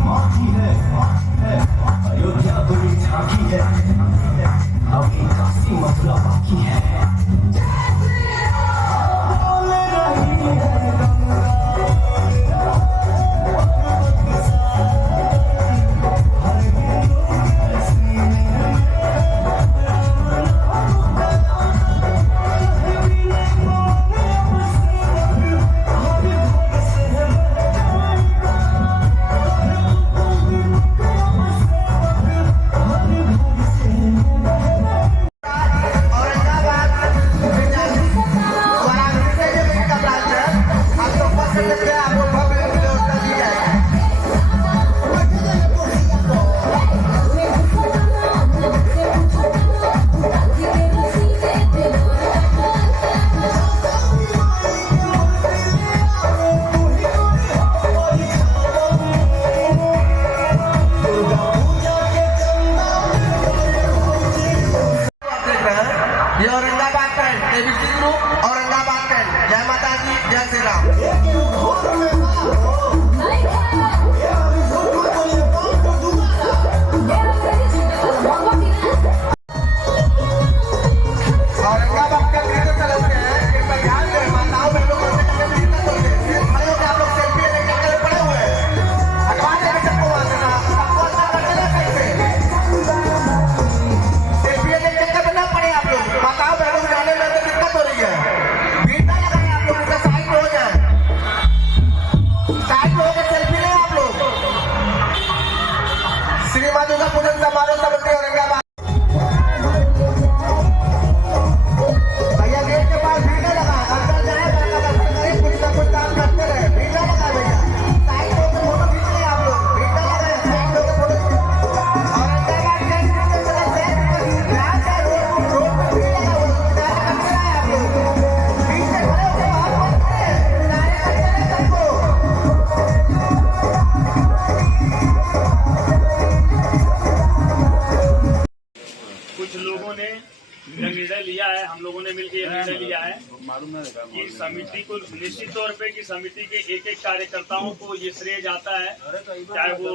माफी है अयोध्या बड़ी झांकी है अभी काशी मथुरा बाकी है Aurangabad paint ABC group Aurangabad paint जय माता दी जय श्री राम औरंगाबाद का क्रिकेट चलते हैं कृपया ध्यान दें माताओं बहनों को खड़े होकर आप लोग सेल्फी लेने के पड़े हुए हैं हटवा देंगे सबको वहां से ना सबको अंदर कर देना सही से सेल्फी लेने के चक्कर में ना पड़े आप लोग माताओं बहनों को जाने में तो दिक्कत हो रही है भीड़ ना लगाएं आप लोग इधर साइड में हो जाए साइड में होकर सेल्फी लें आप लोग श्री मां दुर्गा पूजन समारोह समिति औरंगाबाद कुछ लोगों ने निर्णय लिया है, हम लोगों ने मिलकर निर्णय लिया है कि समिति को निश्चित तौर पे कि समिति के एक एक कार्यकर्ताओं को ये श्रेय जाता है, चाहे वो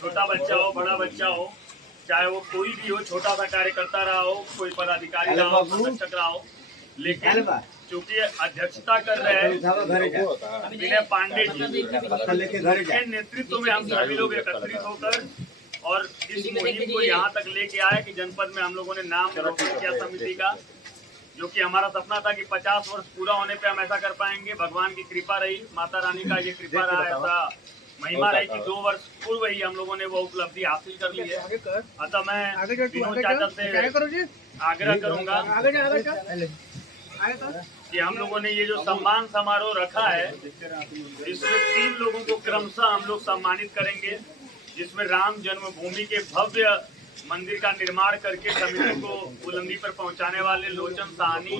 छोटा बच्चा हो बड़ा बच्चा हो, चाहे वो कोई भी हो, छोटा सा कार्यकर्ता रहा हो, कोई पदाधिकारी रहा हो, संरक्षक रहा हो, लेकिन चूंकि अध्यक्षता कर रहे हैं विनय पांडे जी के नेतृत्व में हम सभी लोग एकत्रित होकर और इस मुहिम को यहाँ तक लेके आए कि जनपद में हम लोगों ने नाम रोशन किया समिति का, जो कि हमारा सपना था कि 50 वर्ष पूरा होने पे हम ऐसा कर पाएंगे। भगवान की कृपा रही, माता रानी का ये कृपा रहा, ऐसा महिमा रही कि 2 वर्ष पूर्व ही हम लोगों ने वो उपलब्धि हासिल कर ली है। अतः मैं विनोद चाचा से आग्रह करूंगा कि हम लोगों ने ये जो सम्मान समारोह रखा है, इसमें 3 लोगों को क्रमशः हम लोग सम्मानित करेंगे, जिसमें राम जन्मभूमि के भव्य मंदिर का निर्माण करके समिति को बुलंदी पर पहुंचाने वाले लोचन साहनी,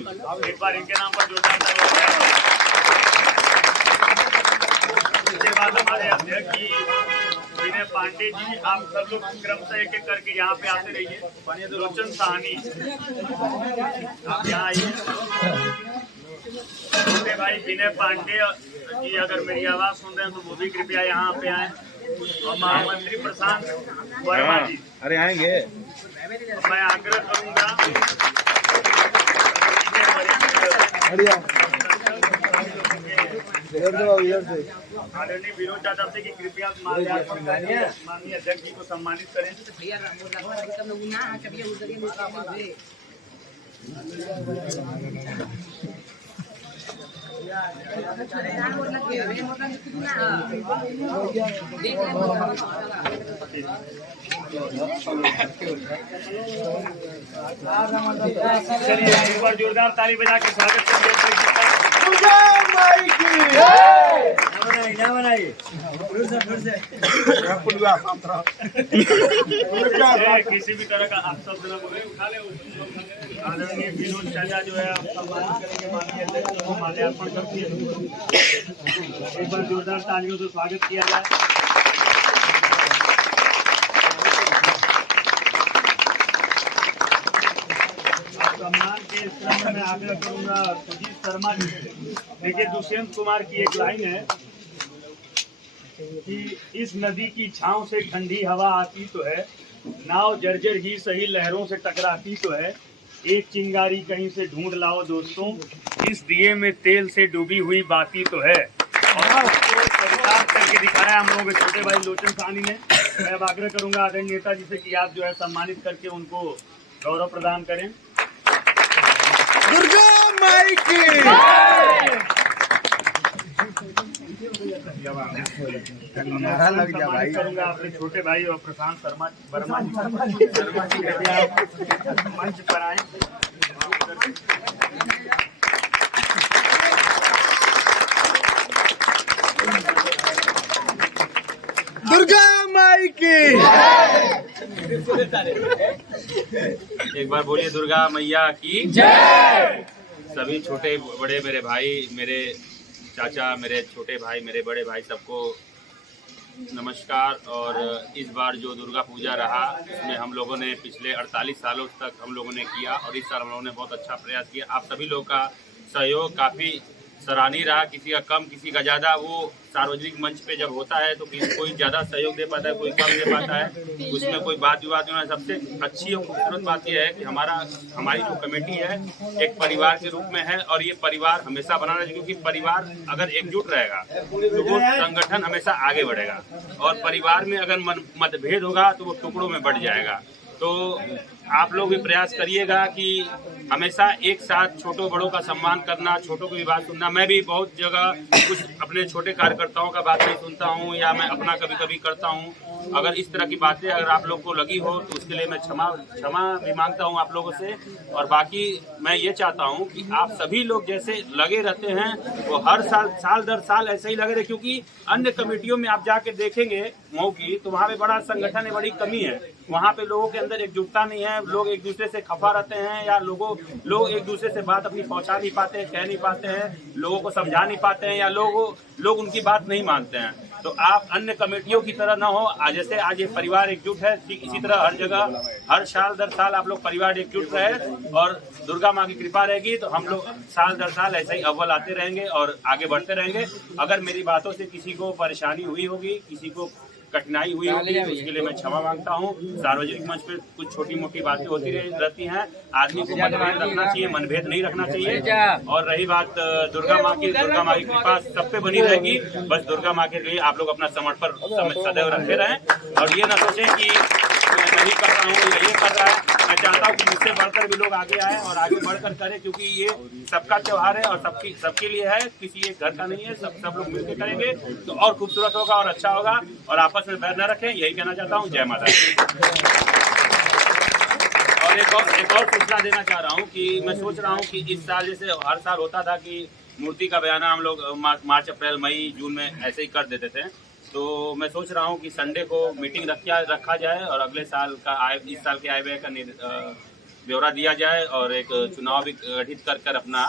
एक बार इनके नाम पर जोरदार तालियां। इसके बाद हमारे अध्यक्ष जी विनय पांडे जी, आप सब लोग क्रमशः एक एक करके यहाँ पे आते रहिए। लोचन साहनी आप यहाँ आइए। छोटे भाई विनय पांडे जी अगर मेरी आवाज सुन रहे हैं तो वो भी कृपया यहाँ पे आए। और महामंत्री प्रशांत वर्मा जी, अरे आएंगे। मैं आग्रह करूंगा आदरणीय विनोद चाचा से कि कृपया माल्यार्पण करके माननीय अध्यक्ष जी को सम्मानित करें। चलिए एक बार जोरदार ताली बजा के स्वागत करिए। किसी भी तरह का आश्चर्य न बोले, उठा ले। आदरणीय विनोद चाचा जो है सम्मान करेंगे माननीय अध्यक्ष को माल्यार्पण करती है। एक बार जोरदार तालियों से स्वागत किया जाए। सम्मान के इस क्रम में मैं आग्रह करूंगा सुजीत शर्मा जी से। देखिए दुष्यंत कुमार की एक लाइन है कि इस नदी की छांव से ठंडी हवा आती तो है, नाव जर्जर ही सही लहरों से टकराती तो है, एक चिंगारी कहीं से ढूंढ लाओ दोस्तों, इस दिए में तेल से डूबी हुई बाती तो है। और उसको चरितार्थ करके दिखाया हम लोगों के छोटे भाई लोचन साहनी ने। मैं अब आग्रह करूंगा आदरणीय नेताजी से कि आप जो है सम्मानित करके उनको गौरव प्रदान करें। दुर्गा माई की सम्मानित करूंगा अपने छोटे भाई और प्रशांत वर्मा जी कृपया आप मंच पर आए। दुर्गा माई की एक बार बोलिए दुर्गा मैया की जय। सभी छोटे बड़े मेरे भाई, मेरे चाचा, मेरे छोटे भाई, मेरे बड़े भाई, सबको नमस्कार। और इस बार जो दुर्गा पूजा रहा उसमें हम लोगों ने पिछले 48 सालों तक हम लोगों ने किया और इस साल हम लोगों ने बहुत अच्छा प्रयास किया। आप सभी लोगों का सहयोग काफ़ी सराहनीय रहा, किसी का कम किसी का ज़्यादा। वो सार्वजनिक मंच पे जब होता है तो कोई ज़्यादा सहयोग दे पाता है, कोई कम दे पाता है, उसमें कोई बात विवाद नहीं होना। सबसे अच्छी और खूबसूरत बात यह है कि हमारी जो कमेटी है एक परिवार के रूप में है और ये परिवार हमेशा बना रहेगा, क्योंकि परिवार अगर एकजुट रहेगा तो वो संगठन हमेशा आगे बढ़ेगा और परिवार में अगर मतभेद होगा तो वो टुकड़ों में बढ़ जाएगा। तो आप लोग भी प्रयास करिएगा कि हमेशा एक साथ छोटों बड़ों का सम्मान करना, छोटों की भी बात सुनना। मैं भी बहुत जगह कुछ अपने छोटे कार्यकर्ताओं का बात नहीं सुनता हूँ या मैं अपना कभी कभी करता हूँ। अगर इस तरह की बातें अगर आप लोग को लगी हो तो उसके लिए मैं क्षमा भी मांगता हूँ आप लोगों से। और बाकी मैं ये चाहता हूँ कि आप सभी लोग जैसे लगे रहते हैं वो हर साल दर साल ऐसे ही लगे रहे, क्योंकि अन्य कमेटियों में आप जाके देखेंगे मऊ की तो वहाँ पे बड़ा संगठन है, बड़ी कमी है। वहाँ पे लोगों के अंदर एकजुटता नहीं है, लोग एक दूसरे से खफा रहते हैं या लोग एक दूसरे से बात अपनी पहुँचा नहीं पाते, कह नहीं पाते हैं, लोगों को समझा नहीं पाते हैं या लोग उनकी बात नहीं मानते हैं। तो आप अन्य कमेटियों की तरह ना हो, जैसे आज ये परिवार एकजुट है ठीक इसी तरह हर जगह हर साल दर साल आप लोग परिवार एकजुट रहे और दुर्गा माँ की कृपा रहेगी तो हम लोग साल दर साल ऐसे ही अव्वल आते रहेंगे और आगे बढ़ते रहेंगे। अगर मेरी बातों से किसी को परेशानी हुई होगी, किसी को कठिनाई हुई होगी तो उसके लिए मैं क्षमा मांगता हूँ। सार्वजनिक मंच पर कुछ छोटी मोटी बातें होती रहती हैं, आदमी को मतभेद रखना चाहिए, मनभेद नहीं रखना चाहिए। और रही बात दुर्गा माँ की कृपा सब पे बनी रहेगी। बस दुर्गा माँ के लिए आप लोग अपना समर्पण सदैव रखे रहें और ये ना सोचें कि मैं नहीं कर रहा हूँ या ये कर रहा है। मैं चाहता हूँ कि मुझसे बढ़कर भी लोग आगे आए और आगे बढ़कर करें, क्योंकि ये सबका त्योहार है और सबके लिए है, किसी एक घर का नहीं है। सब लोग मिलकर करेंगे तो और खूबसूरत होगा और अच्छा होगा और आपस में बैर न रखें, यही कहना चाहता हूँ। जय माता दी। और एक और सूचना देना चाह रहा हूँ कि मैं सोच रहा हूँ कि इस साल जैसे हर साल होता था कि मूर्ति का बयाना हम लोग मार्च अप्रैल मई जून में ऐसे ही कर देते थे, तो मैं सोच रहा हूँ कि संडे को मीटिंग रखा जाए और अगले साल का इस साल के आय व्यय का ब्यौरा दिया जाए और एक चुनाव भी गठित कर अपना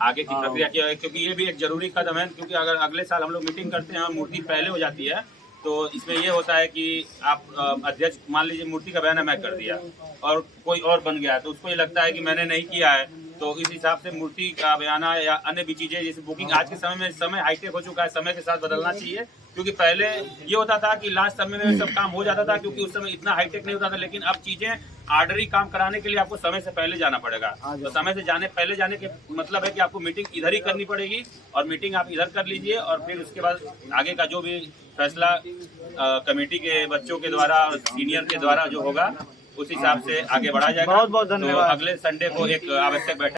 आगे की प्रक्रिया किया है, क्योंकि ये भी एक जरूरी कदम है। क्योंकि अगर अगले साल हम लोग मीटिंग करते हैं और मूर्ति पहले हो जाती है तो इसमें ये होता है कि आप अध्यक्ष मान लीजिए मूर्ति का बयाना मैं कर दिया और कोई और बन गया तो उसको ये लगता है कि मैंने नहीं किया है। तो इस हिसाब से मूर्ति का बयाना या अन्य भी चीजें जैसे बुकिंग आज के समय में समय हाईटेक हो चुका है, समय के साथ बदलना चाहिए। क्योंकि पहले ये होता था कि लास्ट समय में सब काम हो जाता था क्योंकि उस समय इतना हाईटेक नहीं होता था, लेकिन अब चीजें ऑर्डरी काम कराने के लिए आपको समय से पहले जाना पड़ेगा। तो समय से पहले जाने के मतलब है कि आपको मीटिंग इधर ही करनी पड़ेगी और मीटिंग आप इधर कर लीजिए और फिर उसके बाद आगे का जो भी फैसला कमेटी के बच्चों के द्वारा और सीनियर के द्वारा जो होगा उस हिसाब से आगे बढ़ा जाएगा। बहुत धन्यवाद। तो अगले संडे को एक आवश्यक बैठक